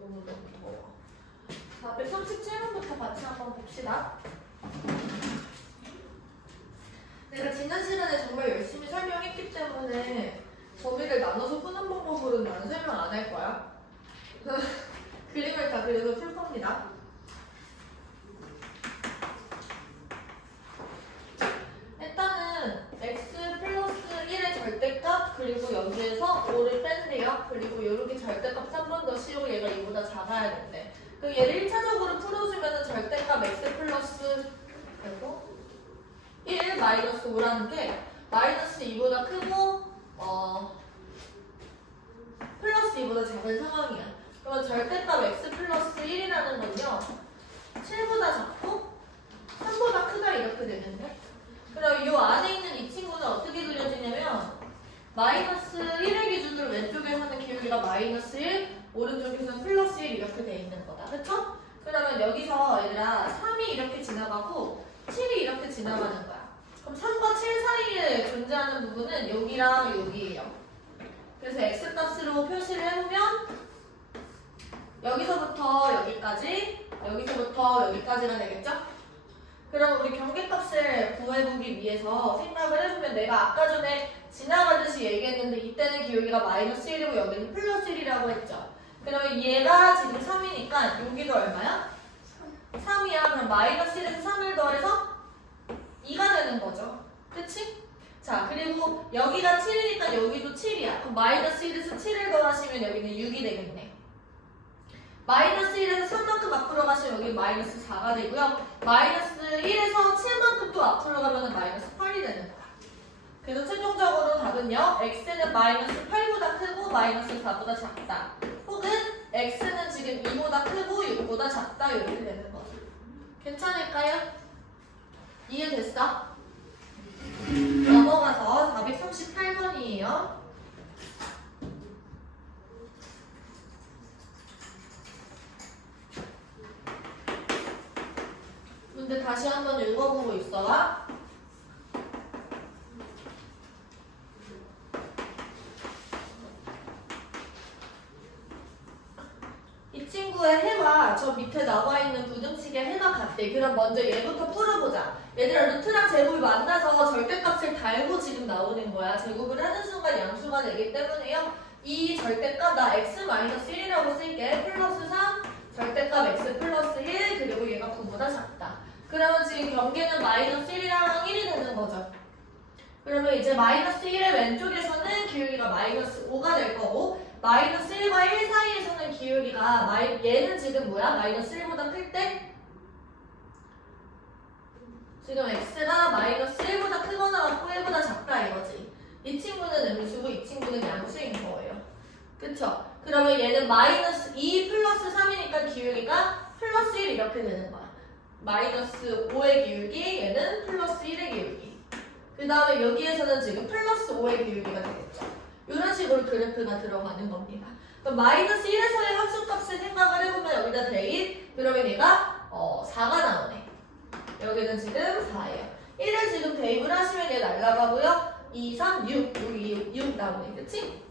너무 너무 더워. 자, 137번부터 같이 한번 봅시다. 내가 지난 시간에 정말 열심히 설명했기 때문에 범위를 나눠서 푸는 방법으로는 나는 설명 안 할 거야. 그림을 다 그려서 풀 겁니다. 일단은 x 플러스 1의 절대값 그리고 여기에서 5를 뺀대요. 그리고 이렇게 절대값 한번더 씌우고 얘가 이보다 작아야 된대. 그 얘를 1차적으로 풀어주면 절대값 x 플러스 그리고 1 마이너스 5라는 게 마이너스 2보다 크고 어 플러스 2보다 작은 상황이야. 그러면 절대값 x 플러스 1이라는 건요 7보다 작고 3보다 크다 이렇게 되는데 그럼 이 안에 있는 이 친구는 어떻게 마이너스 1의 기준으로 왼쪽에 하는 기울기가 마이너스 1 오른쪽에서는 플러스 1 이렇게 돼 있는 거다 그쵸? 그러면 여기서 얘들아 3이 이렇게 지나가고 7이 이렇게 지나가는 거야 그럼 3과 7 사이에 존재하는 부분은 여기랑 여기예요 그래서 x값으로 표시를 해보면 여기서부터 여기까지 여기서부터 여기까지가 되겠죠? 그럼 우리 경계값을 구해보기 위해서 생각을 해보면 내가 아까 전에 지나가듯이 얘기했는데 이때는 기울기가 마이너스 1이고 여기는 플러스 1이라고 했죠. 그러면 얘가 지금 3이니까 여기도 얼마야? 3이야. 그럼 마이너스 1에서 3을 더해서 2가 되는 거죠. 그치? 자, 그리고 여기가 7이니까 여기도 7이야. 그럼 마이너스 1에서 7을 더하시면 여기는 6이 되겠네. 마이너스 1에서 3만큼 앞으로 가시면 여기 마이너스 4가 되고요. 마이너스 1에서 7만큼 또 앞으로 가면 마이너스 8이 되는 거야. 그래서 최종적으로 답은요. x는 마이너스 8보다 크고 마이너스 4보다 작다. 혹은 x는 지금 2보다 크고 6보다 작다 이렇게 되는 거죠. 괜찮을까요? 이해됐어? 넘어가서 438번이에요. 문제 다시 한번 읽어보고 있어봐. 이 친구의 해와 저 밑에 나와 있는 부등식의 해가 같대. 그럼 먼저 얘부터 풀어보자. 얘들아 루트랑 제곱이 만나서 절대값을 달고 지금 나오는 거야. 제곱을 하는 순간 양수가 되기 때문에요. 이 절대값 나 x-1이라고 쓸게. 플러스 3 절대값 x 플러스 1 그리고 얘가 9보다 작다. 그러면 지금 경계는 마이너스 1이랑 1이 되는 거죠. 그러면 이제 마이너스 1의 왼쪽에서는 기울기가 마이너스 5가 될 거고 마이너스 1과 1 사이에서는 기울기가 마이, 얘는 지금 뭐야? 마이너스 1보다 클 때? 지금 x가 마이너스 1보다 크거나 같고 1보다 작다 이거지. 이 친구는 음수고 이 친구는 양수인 거예요. 그쵸? 그러면 얘는 마이너스 2 플러스 3이니까 기울기가 플러스 1 이렇게 되는 거야. 마이너스 5의 기울기, 얘는 플러스 1의 기울기. 그 다음에 여기에서는 지금 플러스 5의 기울기가 되겠죠. 이런 식으로 그래프가 들어가는 겁니다. 그럼 마이너스 1에서의 함수값을 생각을 해보면 여기다 대입, 그러면 얘가 어, 4가 나오네. 여기는 지금 4예요. 1을 지금 대입을 하시면 얘 날라가고요. 2, 3, 6, 6, 6, 6 나오네. 그치?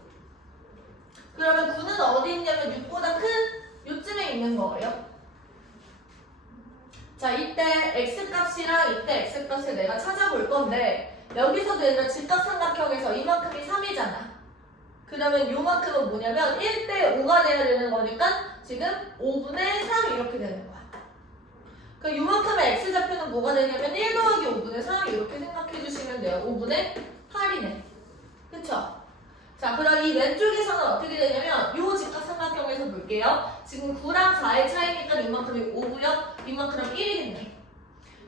그러면 9는 어디 있냐면 6보다 큰 요쯤에 있는 거예요. 자, 이때 x값이랑 이때 x값을 내가 찾아볼 건데 여기서도 얘들아 직각삼각형에서 이만큼이 3이잖아. 그러면 요만큼은 뭐냐면 1대 5가 돼야 되는 거니까 지금 5분의 3 이렇게 되는 거야. 그 요만큼의 x좌표는 뭐가 되냐면 1 더하기 5분의 3 이렇게 생각해 주시면 돼요. 5분의 8이네. 그쵸? 자, 그럼 이 왼쪽에서는 어떻게 되냐면 요 직각삼각형에서 볼게요. 지금 9랑 4의 차이니까 요만큼이 5고요. 이만큼은 1이겠네.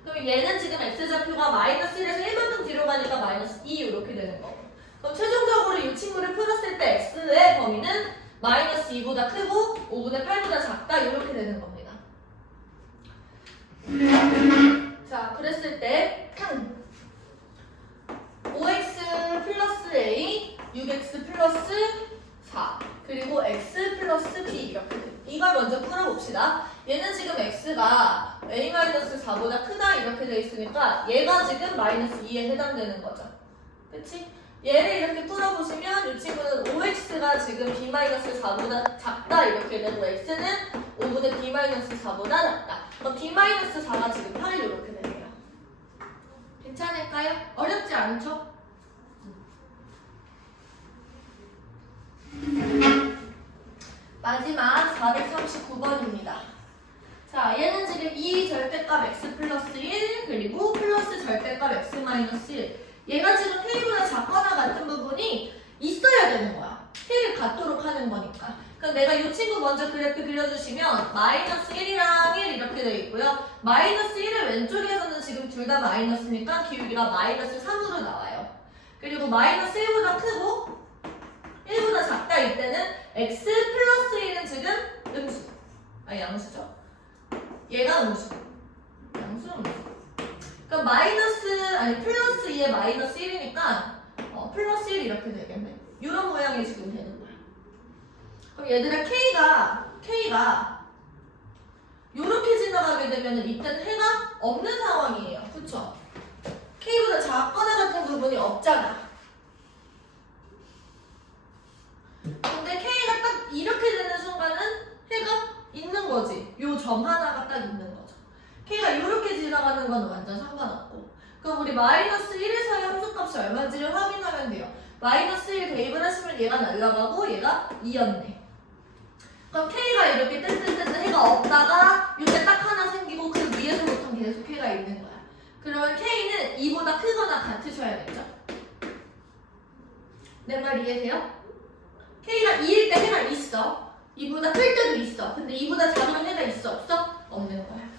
그럼 얘는 지금 x좌표가 마이너스 1에서 1만큼 뒤로 가니까 마이너스 2 이렇게 되는 거고. 그럼 최종적으로 이 친구를 풀었을 때 x의 범위는 마이너스 2보다 크고 5분의 8보다 작다 이렇게 되는 겁니다. 자, 그랬을 때 5x 플러스 a, 6x 플러스 4 그리고 x 플러스 b 이렇게 돼. 이걸 먼저 풀어봅시다. 얘는 지금 x가 a-4보다 크다 이렇게 돼 있으니까 얘가 지금 마이너스 2에 해당되는 거죠. 그치? 얘를 이렇게 풀어보시면 이 친구는 5x가 지금 b-4보다 작다 이렇게 되고 x는 5분의 b-4보다 작다. 그럼 b-4가 지금 8 이렇게 되네요. 괜찮을까요? 어렵지 않죠? 마지막 439번입니다. 자, 얘는 지금 2 절대값 x 플러스 1 그리고 플러스 절대값 x 마이너스 1 얘가 지금 k보다 작거나 같은 부분이 있어야 되는 거야. k를 갖도록 하는 거니까. 그럼 내가 이 친구 먼저 그래프 그려주시면 마이너스 1이랑 1 이렇게 되어 있고요. 마이너스 1의 왼쪽에서는 지금 둘 다 마이너스니까 기울기가 마이너스 3으로 나와요. 그리고 마이너스 1보다 크고 1보다 작다 이때는 x 플러스 1은 지금 음수. 아 양수죠. 얘가 음수. 양수 음수. 그러니까 마이너스 아니 플러스 2에 마이너스 1이니까 어, 플러스 1 이렇게 되겠네. 이런 모양이 지금 되는 거야. 그럼 얘들아 k가 k가 이렇게 지나가게 되면 이때는 해가 없는 상황이에요. 그렇죠? k보다 작거나 같은 부분이 없잖아. 근데 k가 딱 이렇게 되는 순간은 해가 있는 거지. 요 점 하나가 딱 있는 거죠. k가 이렇게 지나가는 건 완전 상관없고. 그럼 우리 마이너스 1에서의 함수값이 얼마인지를 확인하면 돼요. 마이너스 1 대입을 하시면 얘가 날라가고 얘가 2였네. 그럼 k가 이렇게 뜨뜨뜨뜨 해가 없다가 이때 딱 하나 생기고 그 위에서부터 계속 해가 있는 거야. 그러면 k는 2보다 크거나 같으셔야겠죠? 내 말 이해돼요? k가 2일 때 해가 있어. 2보다 클 때도 있어. 근데 2보다 작으면 해가 있어? 없어? 없는 거야.